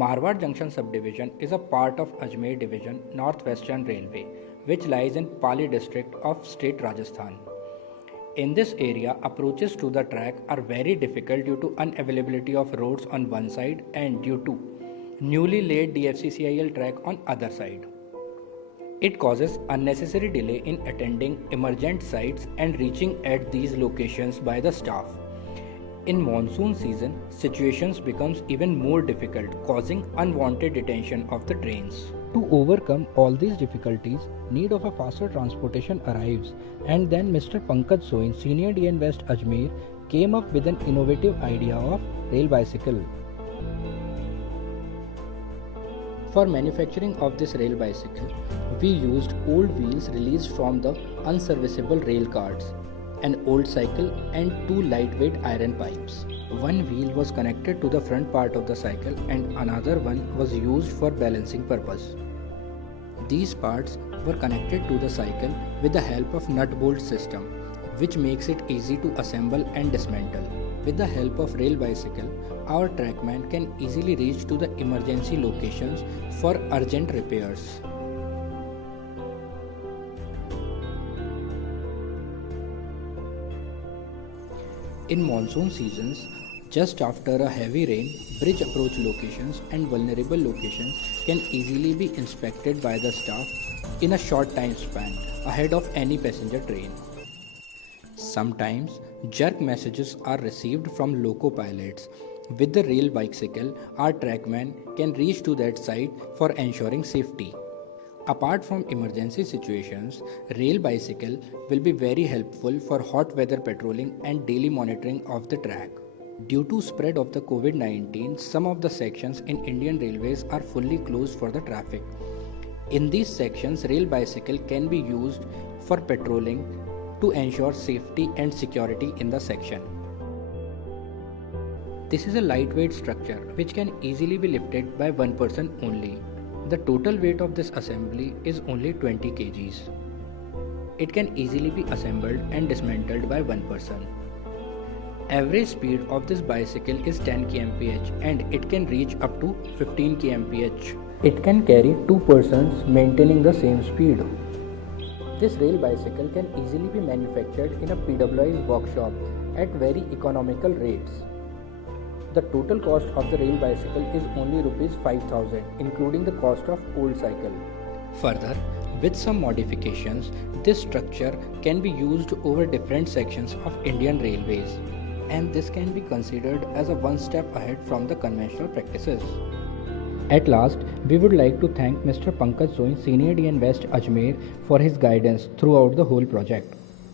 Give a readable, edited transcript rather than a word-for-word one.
Marwar Junction subdivision is a part of Ajmer Division North-Western Railway, which lies in Pali district of state Rajasthan. In this area, approaches to the track are very difficult due to unavailability of roads on one side and due to newly laid DFCCIL track on other side. It causes unnecessary delay in attending emergent sites and reaching at these locations by the staff. In monsoon season, situations becomes even more difficult, causing unwanted detention of the trains. To overcome all these difficulties, need of a faster transportation arrives, and then Mr. Pankaj Soin, Senior DN West Ajmer, came up with an innovative idea of rail bicycle. For manufacturing of this rail bicycle, we used old wheels released from the unserviceable rail cars, an old cycle and two lightweight iron pipes. One wheel was connected to the front part of the cycle and another one was used for balancing purpose. These parts were connected to the cycle with the help of nut-bolt system, which makes it easy to assemble and dismantle. With the help of rail bicycle, our trackman can easily reach to the emergency locations for urgent repairs. In monsoon seasons, just after a heavy rain, bridge approach locations and vulnerable locations can easily be inspected by the staff in a short time span ahead of any passenger train. Sometimes, jerk messages are received from loco pilots. With the rail bicycle, our trackman can reach to that site for ensuring safety. Apart from emergency situations, rail bicycle will be very helpful for hot weather patrolling and daily monitoring of the track. Due to spread of the COVID-19, some of the sections in Indian Railways are fully closed for the traffic. In these sections, rail bicycle can be used for patrolling to ensure safety and security in the section. This is a lightweight structure which can easily be lifted by one person only. The total weight of this assembly is only 20 kgs. It can easily be assembled and dismantled by one person. Average speed of this bicycle is 10 kmph and it can reach up to 15 kmph. It can carry two persons maintaining the same speed. This rail bicycle can easily be manufactured in a PWI's workshop at very economical rates. The total cost of the rail bicycle is only Rs 5,000, including the cost of old cycle. Further, with some modifications, this structure can be used over different sections of Indian Railways, and this can be considered as a one step ahead from the conventional practices. At last, we would like to thank Mr. Pankaj Soin, Senior DN West Ajmer, for his guidance throughout the whole project.